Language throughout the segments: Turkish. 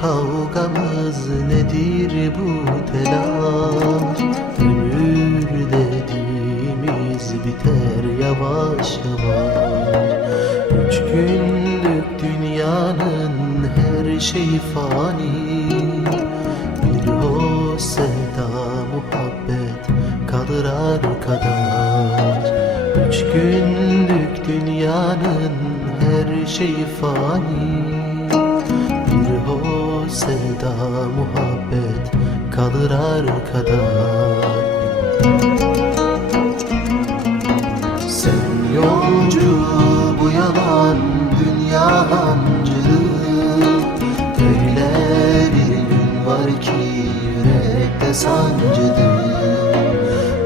kavgamız nedir bu telaş? Ömür dediğimiz biter yavaş yavaş. Üç günlük dünyanın her şeyi fani. Bir o sevda muhabbet kalır arkadaş Üç günlük dünyanın her şeyi fani muhabbet kalır arkadaş. Sen yolcu bu yalan dünya hancılık Öyle bir gün var ki yürekte sancıdır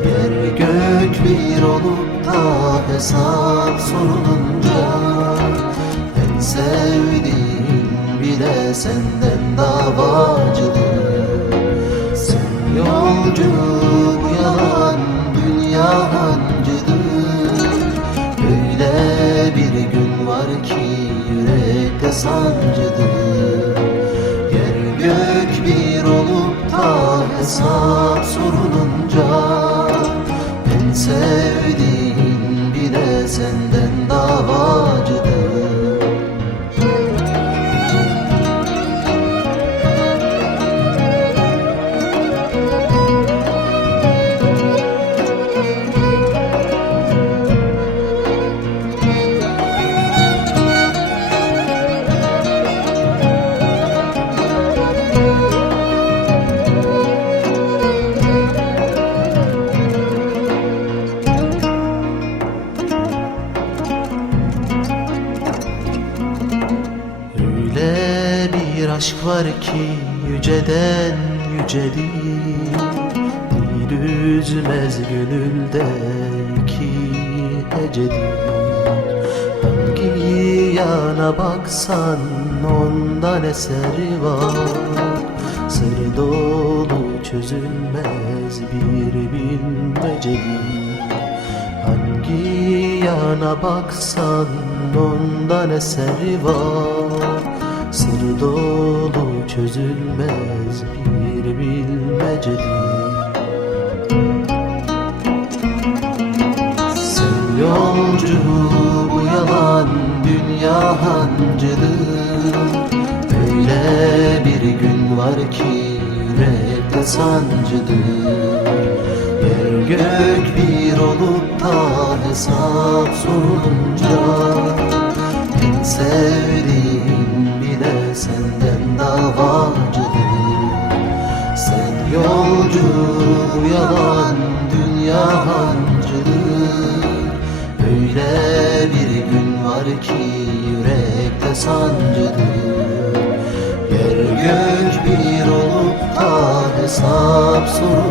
Yer gök bir olup da hesap sorulunca En sevdiğin bile senden davacıdır Sen yolcu bu yalan dünya hancıdır. Öyle bir gün var ki yürekte sancıdır Yer gök bir olup da hesap sorulunca En bir aşk var ki yüceden yücedir Bir üzmez gönüldeki hecedir Hangi yana baksan ondan eseri var. Sır dolu çözülmez bir bilmecedir Hangi yana baksan ondan eseri var Sır dolu çözülmez bir bilmecedir. Sen yolcu bu yalan dünya hancıdır. Öyle bir gün var ki yürekte sancıdır. Yer gök bir olup da hesap sorulunca En sevdiğin bile senden davacıdır. Sen yolcu bu yalan dünya hancıdır. Öyle bir gün var ki yürekte sancıdır. Yer gök bir olup da hesap sorulunca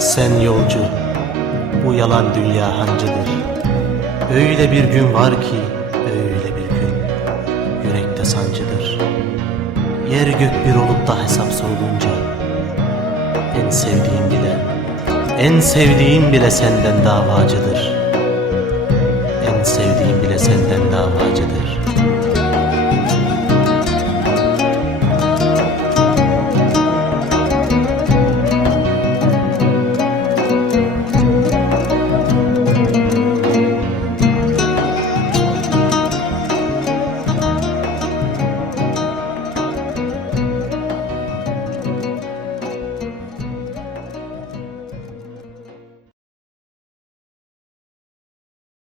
Sen yolcu, bu yalan dünya hancıdır. Öyle bir gün var ki, öyle bir gün, yürekte sancıdır. Yer gök bir olup da hesap sorulunca, en sevdiğim bile, en sevdiğim bile senden davacıdır. En sevdiğim bile senden davacıdır.